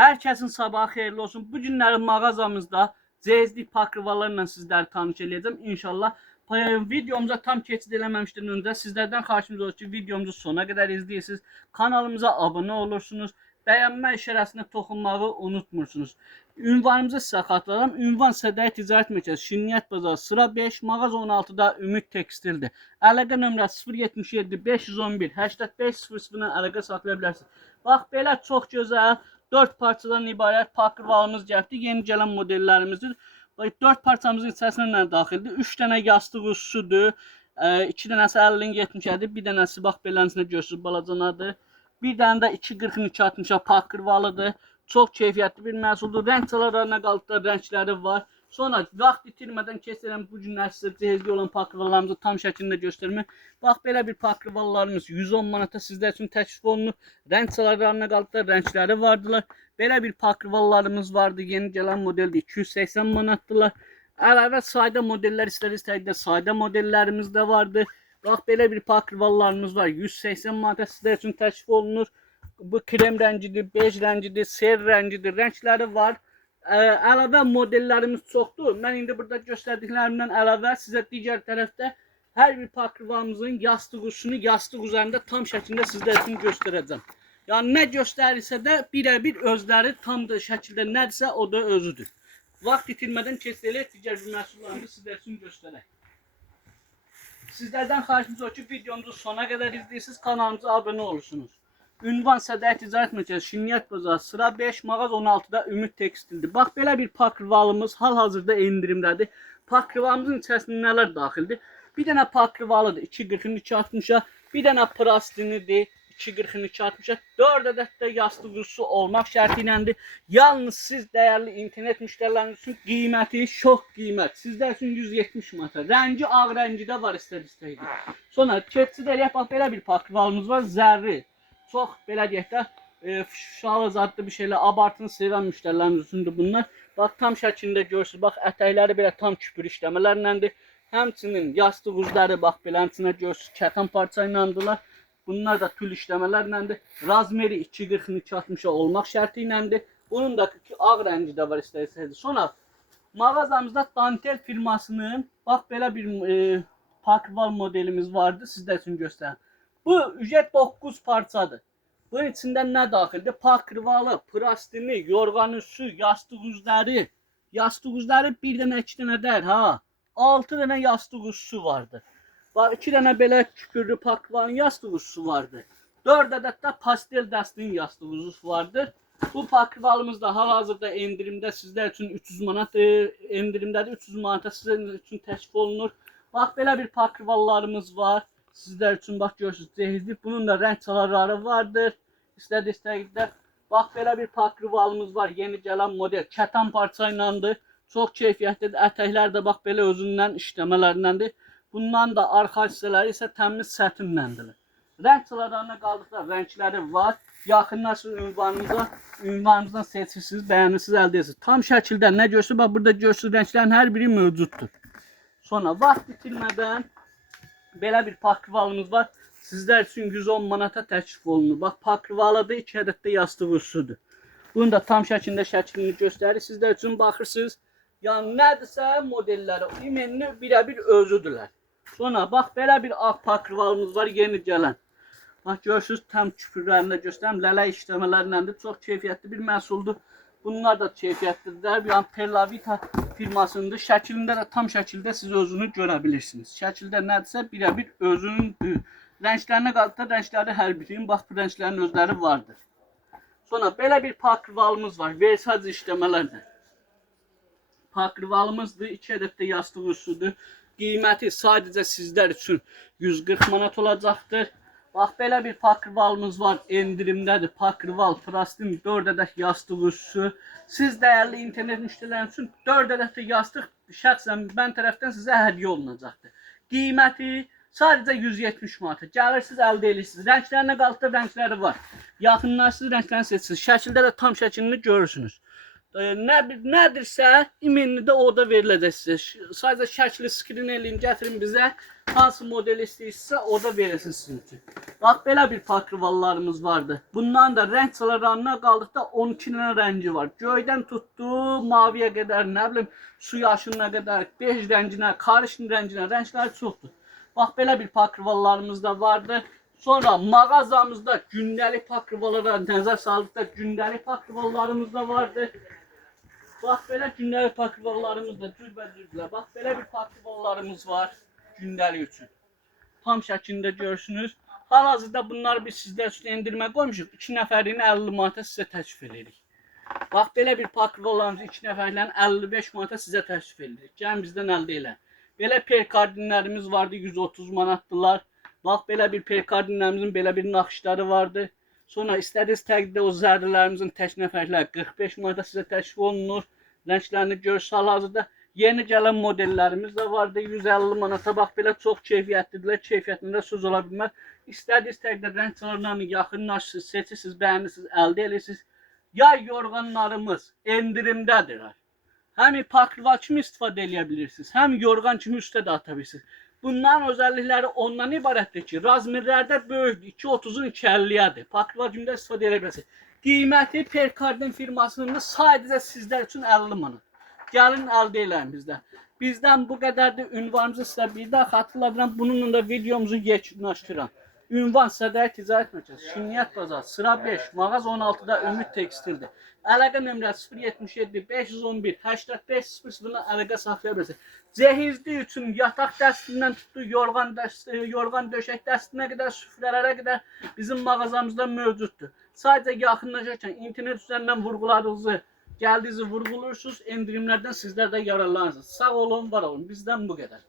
Herkesin sabahı xeyirli olsun. Bu günlərin mağazamızda cezlik pakrivalarla sizləri tanış edəcəm. İnşallah videomuza tam keçid eləməmişdən öncə sizlərdən xahişimiz olur ki, videomuzu sona qədər izləyirsiniz. Kanalımıza abunə olursunuz. Bəyənmə işarəsinə toxunmağı unutmursunuz. Ünvanımızı sizə xatırladım. Ünvan Sədəyi Ticarət Mərkəzi, Şirniyyət Bazarı, sıra 5, mağaza 16-da Ümid Tekstildir. Əlaqə nömrəsi 077 511 8500-la əlaqə saxlaya bilərsiniz. Bax, belə çox gözəl 4 parçadan ibarət pakrivalımız gəldi. Yeni gələn modellərimizdir. 4 parçamızın içərisinə nə daxildir? 3 dənə yastıq üstüdür. 2 dənəsi 50-in 70-ədir. Bir dənəsi bax beləsinə görürsünüz balacanadır. Bir dənə də 240-ın 260-a pakrivalıdır. Çox keyfiyyətli bir məhsuldur. Rəng çalarlarına qalıqda rəngləri var. Sonra vaxt itirmədən keçirəm bu günlər sizə cehizli olan pakrivallarımızı tam şəklində göstərmək. Bax, belə bir pakrivallarımız 110 manata sizlər üçün təklif olunur. Rəng çalarlarına qalıqda rəngləri vardılar. Belə bir pakrivallarımız vardı. Yeni gələn modeldir. 280 manatdırlar. Əlavə sayda modellər istədikdə sayda modellərimiz də vardı. Bax, belə bir pakrivallarımız var. 180 manata sizlər üçün təklif olunur. Bu krem rəngidir, bej rəngidir, ser rəngidir. Rəngləri var. Əlavə modellərimiz çoxdur. Mən indi burada göstərdiklərimdən əlavə sizə digər tərəfdə hər bir pakrivalımızın yastıq üstünü yastıq üzərində tam şəkildə sizlər üçün göstərəcəm. Yəni nə göstərirsə də birəbir özləri tam da şəkildə nədirsə o da özüdür. Vaxt itirmədən keçək digər bir məhsullarımızı sizlər üçün göstərək. Sizlərdən xahişimiz o ki, videomuzu sona qədər izləyirsiniz, kanalımıza abunə olursunuz. Ünvan Sədəyi Ticarət Mərkəzi, Şirniyyət Bazarı, sıra 5, mağaza 16-da Ümid Tekstildir. Bax, belə bir pakrivalımız hal-hazırda endirimdədir. Pakrivalımızın içərisində nələr daxildir? Bir dənə pakrivalıdır 240-ın 260-a, bir dənə plastinidir 240-ın 260-a, 4 ədəd də yastıq üstü olmaq şərti iləndir. Yalnız siz dəyərli internet müştəriləriniz üçün qiyməti şok qiymət. Sizlər üçün 170 manata. Rəngi ağ rəngi də var istədikdə. Sonra keçid eləyək, bax, belə bir pakrivalımız var, zərri. Çox belə deyək də şalı zadlı bir şeylə abartını sevən müştərilərimiz üçündür bunlar. Bax, tam şəklində görürsünüz. Bax, ətəkləri belə tam küpür işləmələrləndir. Həmçinin yastıq üzləri bax beləsinə görürsünüz. Kətan parça iləndirlər. Bunlar da tül işləmələrləndir. Razmeri 240-ın 260-a olmaq şərti iləndir. Bunun da ağ rəngi də var istəyirsiniz. Sonra mağazamızda Dantel firmasının bax belə bir pakrival modelimiz vardı. Sizlər üçün göstərin. Bu ücret 9 parçadır. Bunun içində nə daxildir? Pakrivalı, plastini, yorğan üstü, yastıq üzləri. Yastıq üzləri bir dənə, 2 dənə deyil, ha. 6 dənə yastıq üstü vardır. Bax, 2 dənə belə küpürlü pakrivalın yastıq üstü vardır. 4 ədəd də pastel dəstinin yastıq üstü vardır. Bu pakrivalımız da hal-hazırda endirimdə sizlər üçün 300 manat endirimdədir. 300 manata sizlər üçün təklif olunur. Bax, belə bir pakrivallarımız var. Sizlər üçün bax görürsünüz cehizli. Bunun da rəng çalarları vardır. İstədikdə bax belə bir pakrivalımız var. Yeni gələn model. Kətan parça iləndir. Çox keyfiyyətlidir. Ətəklər də bax belə özündən işləmələrindəndir. Bundan da arxa hissələri isə təmiz sətinləndirir. Rəng çalarlarına qaldıqda rəngləri var. Yaxınlaşın ünvanımızdan seçirsiniz, bəyənirsiniz, əldə edirsiniz. Tam şəkildə nə görürsünüz? Bax burada görürsünüz rənglərin hər biri mövcuddur. Sonra vaxt itirmədən belə bir pakrivalımız var. Sizlər üçün 110 manata təklif olunur. Bax, pakrivalıdır, 2 ədəd də yastıq üstüdür. Bunu da tam şəklində şəklini göstərir. Sizlər üçün baxırsınız. Yəni nədirsə modelləri, imenini birəbir özüdürlər. Sonra bax, belə bir ağ pakrivalımız var, yeni gələn. Bax, görürsünüz, tam küpürlərində göstərim. Lələ işləmələrindəndir. Çox keyfiyyətli bir məhsuldur. Bunlar da keyfiyyətlidir. Yəni Perlavita firmasındır. Şəklində də tam şəkildə siz özünü görə bilirsiniz. Şəkildə nədirsə birəbir özünündür. Rənglərinə qalıqda rəngləri hər birinin bax bu rənglərin özləri vardır. Sonra belə bir pakrivalımız var. Versac işləmələrlə. Pakrivalımızdır. 2 ədəd də yastıq üstüdür. Qiyməti sadəcə sizlər üçün 140 manat olacaqdır. Bax, belə bir pakrivalımız var, endirimdədir. Pakrival, plastin, 4 ədəd yastıq üstü. Siz dəyərli internet müştəriləriniz üçün 4 ədəd də yastıq şəxsən mən tərəfdən sizə hədiyyə olunacaqdır. Qiyməti sadəcə 170 manata. Gəlirsiniz, əldə edirsiniz. Rənglərinə qalıqda rəngləri var. Yaxınlaşsınız, rənglərini seçirsiniz. Şəkildə də tam şəklini görürsünüz. Nədirsə imenli də orada veriləcək sizə. Sadəcə şəkli skrin eləyin, gətirin bizə. Hansı model istəyirsinizsə orada verilsin sizin üçün. Bax belə bir pakrivallarımız vardı. Bundan da rəng sıralarına qaldıqda 12 dənə rəngi var. Göydən tutdu, maviyə qədər, nə bilim, su yaşına qədər, bej rənginə, karışın rənginə, rəngləri çoxdur. Bax belə bir pakrivallarımız da vardı. Sonra mağazamızda gündəlik pakrivalara nəzər saldıqda gündəlik pakrivallarımız da vardı. Bax belə gündəlik pakrivallarımız da cürbəcürdülər. Bax belə bir pakrivallarımız var gündəlik üçün. Tam şəklində görürsünüz. Hal-hazırda bunları biz sizlər üçün endirmə qoymuşuq. 2 nəfərliyini 50 manata sizə təklif edirik. Bax belə bir pakrivallarımızı 2 nəfərliyini 55 manata sizə təklif edirik. Gəlin bizdən əldə elə. Belə perkardinlərimiz vardı, 130 manatdılar. Bax belə bir perkardinlərimizin belə bir naxışları vardı. Sonra istədiyiniz təqdirdə o zərrələrimizin tək nəfərləri 45 manata sizə təklif olunur. Rənglərini görürsünüz. Hal-hazırda yeni gələn modellərimiz də vardı. 150 manata. Bax belə çox keyfiyyətlidirlər. Keyfiyyətində söz ola bilməz. İstədiyiniz təqdirdə rəng çalarlarını yaxınlaşırsınız, seçirsiniz, bəyənirsiniz, əldə edirsiniz. Yay yorğanlarımız endirimdədir. Həm pakrival kimi istifadə edə bilirsiniz, həm yorğan kimi üstə də ata bilirsiniz. Bunların özellikleri ondan ibarətdir ki, razmerlərdə böyükdür, 2.30-un 2.50-yədir. Pakrival kimi də istifadə edə bilirsiniz. Qiyməti Perkardin firmasının sadəcə sizlər üçün 50 manat. Gəlin əldə eləyin bizdən. Bizdən bu qədərdir. Ünvanımızı sizə bir daha xatırladıram. Bununla da videomuzu yekunlaşdıram. Ünvan Sədər Ticarət Mərkəzi, Şirniyyat Bazar, sıra 5, mağaz 16-da Ümid Tekstildir. Əlaqə nömrəsi 077 511 8500-dan əlaqə saxlaya bilirsiniz. Cehizli üçün yataq dəstindən tutdu, yorğan döşək dəstinə qədər, süfrələrə qədər bizim mağazamızda mövcuddur. Sadəcə yaxınlaşarkən internet üzərindən vurğuladığınızı, gəldiyinizi vurğulursunuz, endirimlərdən sizlər də yararlanırsınız. Sağ olun, var olun. Bizdən bu qədər.